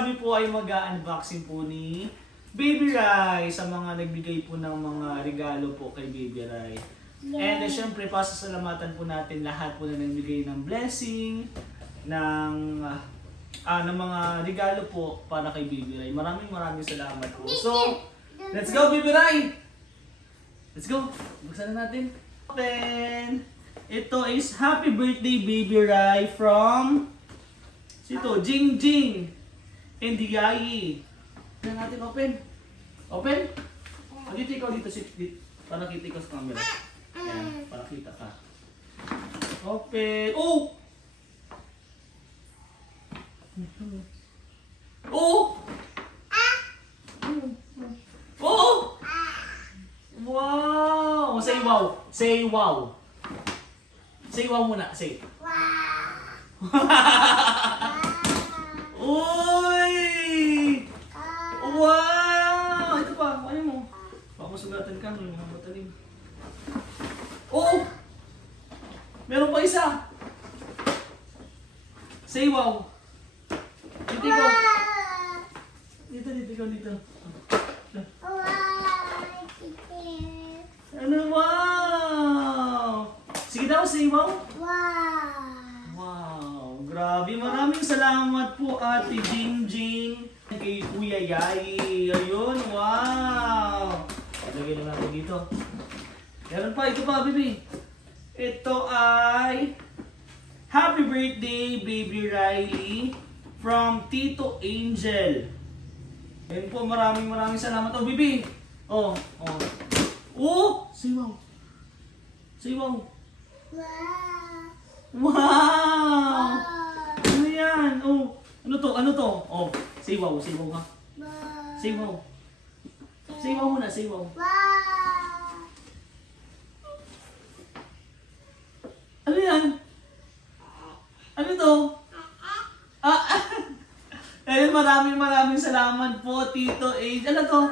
kami po ay mag-unboxing po ni Baby Rai sa mga nagbigay po ng mga regalo po kay Baby Rai. And syempre, pasasalamatan po natin lahat po na nagbigay ng blessing, ng mga regalo po para kay Baby Rai. Maraming salamat po. So, let's go Baby Rai! Let's go! Buksan na natin. Open! Ito is Happy Birthday Baby Rai from Sito, Jing Jing and Yayi. Tignan natin, open. Open? Dito ikaw dito, para kita ikaw sa camera. Ayan, para kita ka. Open. Oh! Oh! Oh! Wow! Say wow. Say wow. Say wow muna. Say. Uy! Wow! Ito pa, ano mo? Baka masugatan ka, may mga matalim. Oh! Meron pa isa! Say wow! Dito ikaw. Dito. Ano, wow! Sige daw, say wow! Wow! Grabe, maraming salamat po Ate Jingjing kay Kuya Yayi. Ayun, wow! Lagay na natin dito. Meron pa, ito pa, baby. Ito ay Happy Birthday, Baby Riley from Tito Angel. Ayun po, maraming salamat. Oh, baby! Oh! Say wow! Say wow! Wow! Ano yan? Oh! Ano to? Oh, say wow ha? Say wow. Say wow muna, say wow. Ano yan? Ano to? Ayun, maraming salamat po, Tito Age. Ano to?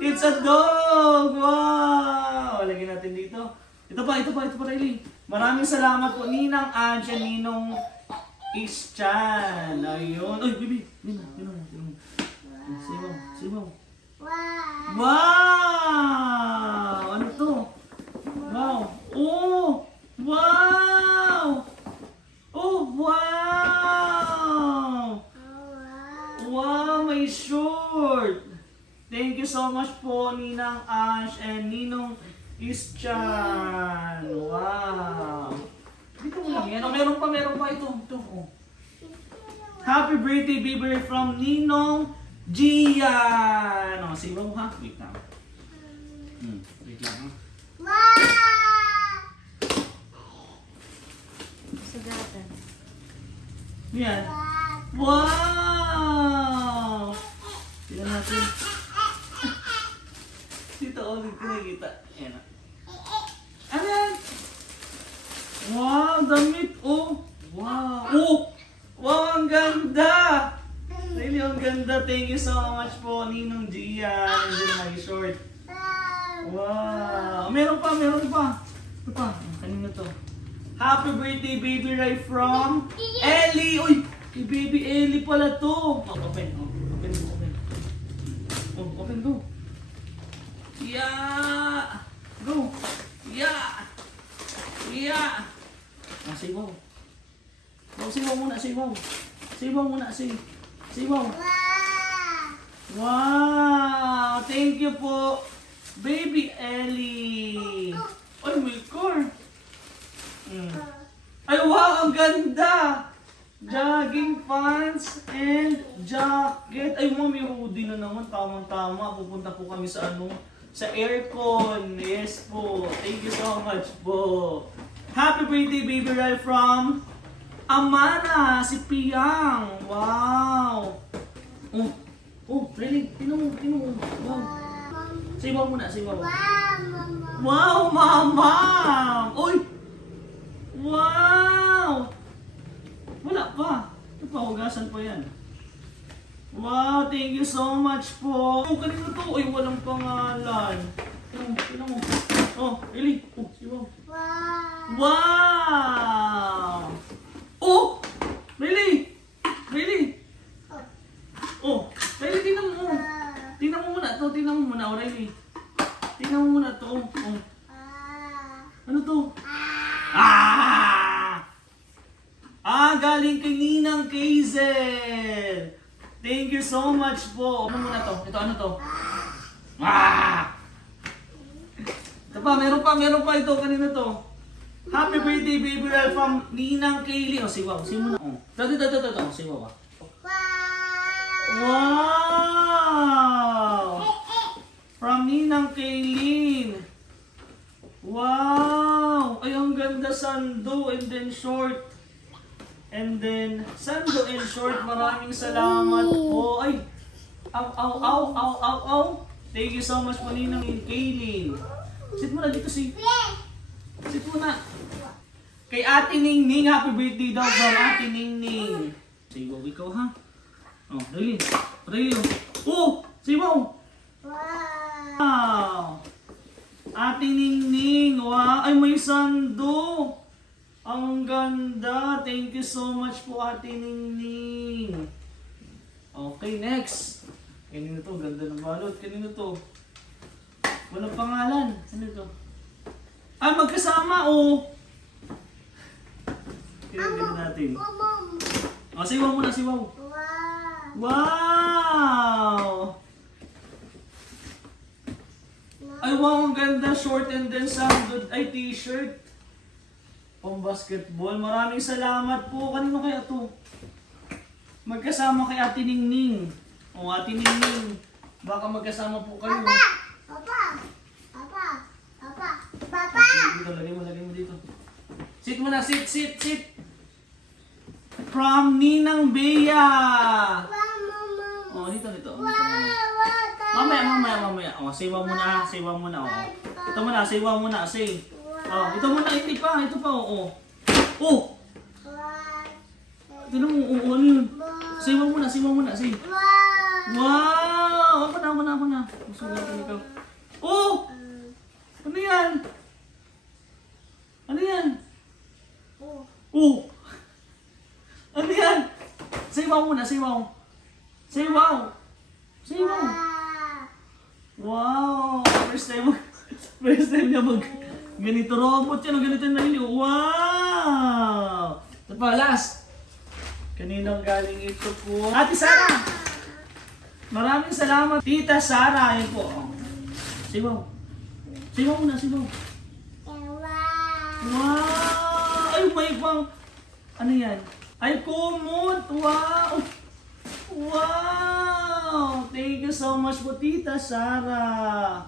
It's a dog! Wow! Lagyan natin dito. Ito pa, Riley. Maraming salamat po, Ninang Ange, Ninong Ischan. Ayun. Ay, baby. Nina. Say wow. Wow! Ano to? Wow. Oh! Wow! Oh, wow! Wow, may short. Thank you so much po, Ninang Ash and Ninong Ischan. Wow! Dito mo lang yan. Oh, meron pa ito. Oh. Happy birthday, baby, from Ninong Gian. Oh, say wow ha? Wait lang. Wait lang ha? Sugatan. Yan. Wow! Tignan natin. Dito, ulit kinakita. Ayan na. Ano yan? Wow, damit. Oh! Wow! Oh! Wow, ang ganda! Really, ang ganda. Thank you so much po, Ninong Gian. And then my short. Wow! Meron pa. Ito pa. Kanino to? Happy birthday, Baby Rai from Ellie! Uy! Kay Baby Ellie pala to! Open. Open, go! Yeah! Go! Yeah! Say wow. Say wow muna, say wow. Say wow. Wow! Thank you po, Baby Ellie! Ay, may car! Ay, wow! Ang ganda! Jogging pants and jacket. Ay, may hoodie na naman. Tamang-tama. Pupunta po kami sa sa aircon. Yes po. Thank you so much po. Happy birthday, Baby Rai from Amana, si Piang. Wow! Really? Tino mo. Wow. Say wow muna, say wow. Wow, mama! Uy! Wow! Wala pa. Ito pa, hugasan pa yan. Wow, thank you so much po. Kanina to. Ay, walang pangalan. Tignan mo. Oh, really? Si wow. Wow! Oh! Really? tingnan mo muna, O'Reilly. Tingnan mo muna to. Oh. Ano to? Galing kay Ninang Kazel. Thank you so much po. Ano muna to? Ito, ano to? Ito pa, meron pa ito. Kanina to. Happy birthday, baby Ralph from Ninang Kaylee. Oh, siwaw. Siwaw muna. Oh. Ito. Siwaw ah. Wow! From Ninang Kaylin. Wow! Ay, ang ganda, sando and then short. And then, sando and short. Maraming salamat po. Ay! Ow! Thank you so much po, Ninang Kaylin. Sit mo na dito, Sit mo na. Kay Ate Ningning, happy birthday daw from Ate Ningning. Siwaw ikaw ha. Oh, Riley. Oh, siwaw. Wow. Ate Ningning. Wow. Ay, may sando. Ang ganda. Thank you so much po, Ate Ningning. Okay, next. Kanino to? Ganda ng balot. Kanino to? Walang pangalan. Ano to? Ah, magkasama, oh. Kanino natin? Oh, siwaw muna, siwaw. Wow! Ay, wow, ang ganda. Short and then sandal. Ay, t-shirt. Pang basketball. Maraming salamat po. Kanino kaya to? Magkasama kay Ate Ningning. O, Ate Ningning. Baka magkasama po kayo. Papa! Dito, lagay mo dito. Sit mo na, sit. From Ninang Bea. Oh, dito. Mamaya. Oh, siwaw muna. Oh. Siwaw muna. Say. Oh, ito muna. Ito pa. Oh. Oh! Ito na mo. Oh, ano yun? Siwaw muna. Say. Wow! Ako na. Susunod ka ikaw. Oh! Ano yan? Oh! Ano yan? Siwaw muna. Wow! First time niya ganito robot yan. Ganito na yun. Wow! Ito pa, last. Kaninang galing ito po? Ate Sara! Maraming salamat. Tita Sara. Ayun po. Siwaw muna. Wow! Ay, may pang... Ano yan? Ay, kumot! Wow! Thank you so much po, Tita Sara.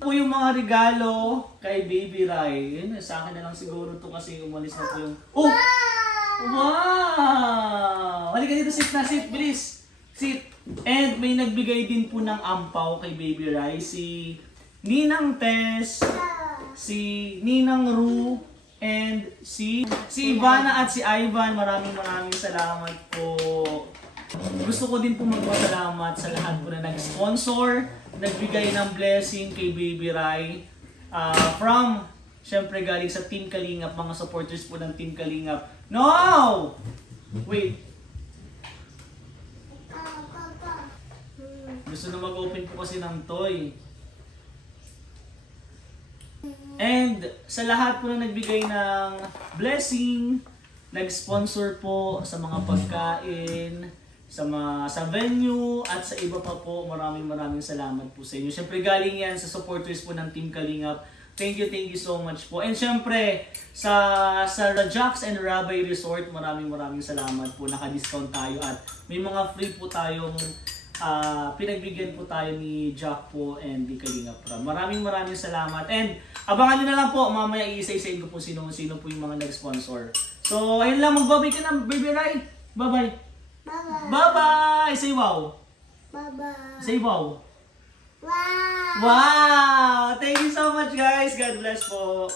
Po yung mga regalo kay Baby Rai. Yun, sa akin na lang siguro to kasi umalis na po yung... Oh! Wow! Halika dito, sit, bilis! Sit! And may nagbigay din po ng ampaw kay Baby Rai. Si Ninang Tess, si Ninang Ru, and si Ivana at si Ivan. Maraming salamat po. Gusto ko din po magpasalamat sa lahat po na nag-sponsor, nagbigay ng blessing kay Baby Rai. From, syempre galing sa Team Kalingap, mga supporters po ng Team Kalingap. No! Wait. Gusto na mag-open po kasi ng toy. And sa lahat po na nagbigay ng blessing, nag-sponsor po sa mga pagkain, sa venue at sa iba pa po, maraming salamat po sa inyo. Siyempre galing yan sa supporters po ng Team Kalingap. Thank you so much po. And siyempre sa Rajax and Rabay Resort, maraming salamat po. Naka-discount tayo at may mga free po tayong pinagbigyan po tayo ni Jack po and di Kalingap Ram. Maraming salamat. And abangan nyo na lang po, mamaya iisa-isain ko po sino po yung mga nag-sponsor. So ayun lang, magbabay ka na, Baby Rai. Bye-bye. Bye-bye! Say wow! Bye-bye! Say wow! Wow! Wow! Thank you so much, guys! God bless po!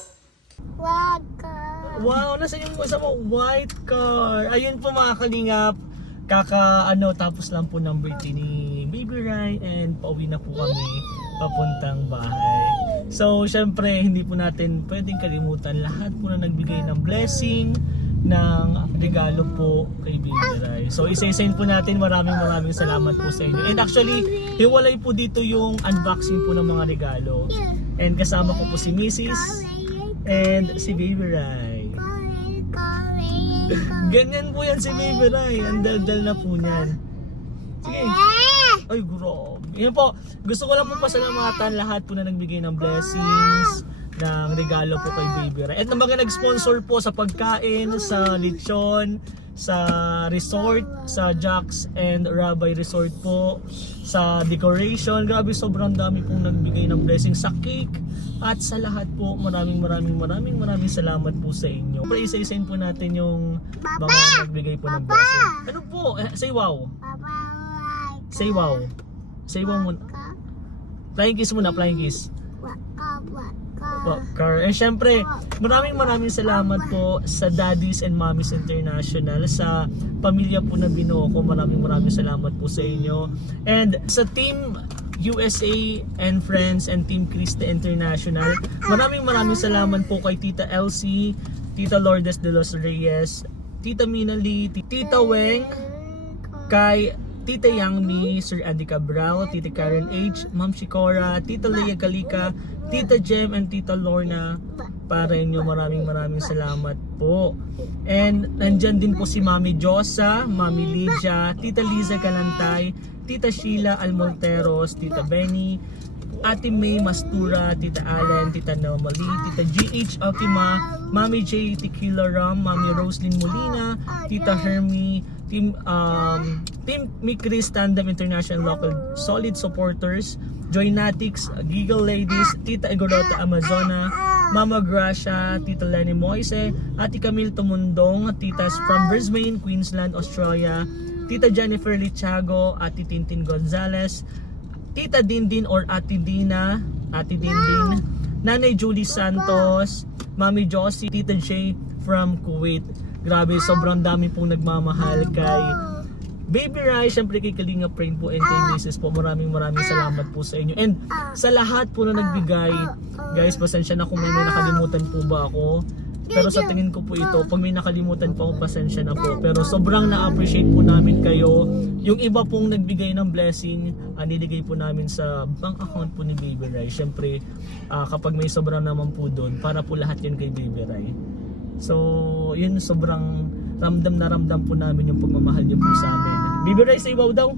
Welcome! Wow! Nasa yung isa mo? White car! Ayun po mga Kalingap. Tapos lang po ng birthday ni Baby Rai and pauwi na po kami papuntang bahay. So, syempre, hindi po natin pwedeng kalimutan lahat po na nagbigay ng blessing ng regalo po kay Baby Rai. So isa-isahin po natin, maraming salamat po sa inyo. And actually, hiwalay po dito yung unboxing po ng mga regalo. And kasama ko po si Mrs. and si Baby Rai. Ganyan po yan si Baby Rai. Ang daldal na po niyan. Sige. Ay, grabe. Yan po. Gusto ko lang po pasalamatan lahat po na nagbigay ng blessings, ng regalo po kay Baby Rai. At ng mga nag-sponsor po sa pagkain, sa lechon, sa resort, sa Jax and Rabbi Resort po, sa decoration. Grabe, sobrang dami pong nagbigay ng blessings sa cake. At sa lahat po, maraming salamat po sa inyo. Pero isa-isahin po natin yung mga nagbigay po ng blessing. Ano po? Say wow. Say wow. Say wow muna. Flying kiss muna, flying kiss. Car. And syempre, maraming salamat po sa Daddies and Mommies International, sa pamilya po na binuo ko. Maraming salamat po sa inyo. And sa Team USA and Friends and Team Krista International, maraming salamat po kay Tita Elsie, Tita Lourdes de los Reyes, Tita Mina Lee, Tita Weng, kay Tita Yangmi, Sir Andy Cabral, Tita Karen H, Ma'am Shikora, Tita Leia Kalika, Tita Jem and Tita Lorna. Para inyo, maraming salamat po. And nandyan din po si Mami Josa, Mami Lydia, Tita Liza Kalantay, Tita Sheila Almonteros, Tita Benny, Ate May Mastura, Tita Allen, Tita Normally, Tita GH Altima, Mami J Tequila Ram, Mami Roslyn Molina, Tita Hermie, Team Mikris Tandem International Local Solid Supporters, Joynatics, Giggle Ladies, Tita Igorota Amazona, Mama Gracia, Tita Lenny Moise, Ate Camille Tumundong, Titas from Brisbane, Queensland, Australia, Tita Jennifer Lichago, Ate Tintin Gonzalez, Tita Dindin or Ate Dina, Ate Dindin, Nanay Julie Santos, Mami Josie, Tita J from Kuwait. Grabe, sobrang dami pong nagmamahal kay Baby Rai, syempre kay Kalinga Prain po and kay Mrs. po. Maraming salamat po sa inyo. And sa lahat po na nagbigay, guys, pasensya na kung may nakalimutan po ba ako. Pero sa tingin ko po ito, pag may nakalimutan po ako, pasensya na po. Pero sobrang na-appreciate po namin kayo. Yung iba pong nagbigay ng blessing, niligay po namin sa bank account po ni Baby Rai. Syempre, kapag may sobrang naman po doon, para po lahat yun kay Baby Rai. So, yun, sobrang ramdam po namin yung pagmamahal niyo po sa amin. Baby Rai, say wow daw.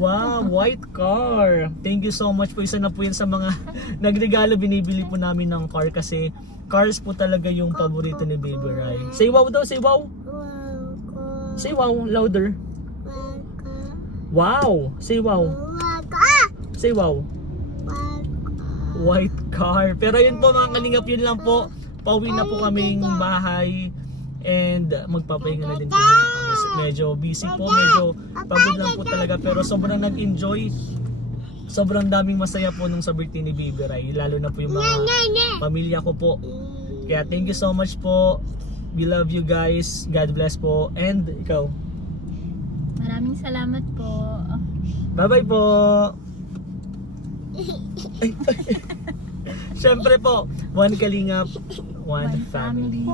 Wow, white car. Thank you so much po. Isa na po yun sa mga nagregalo, binibili po namin ng car kasi cars po talaga yung paborito ni Baby Rai. Say wow daw, say wow. Say wow, louder. Wow, say wow. Say wow. White car. Pero yun po mga kalingap, yun lang po. Pauwi na po kaming bahay and magpapahinga na din po muna kami. Medyo busy po, medyo pagod lang po talaga, pero sobrang nag-enjoy. Sobrang daming masaya po nung sa birthday ni Baby Rai, lalo na po yung mga pamilya ko po. Kaya thank you so much po. We love you guys. God bless po. And ikaw? Maraming salamat po. Bye-bye po. Siyempre po, one kalingap, one family.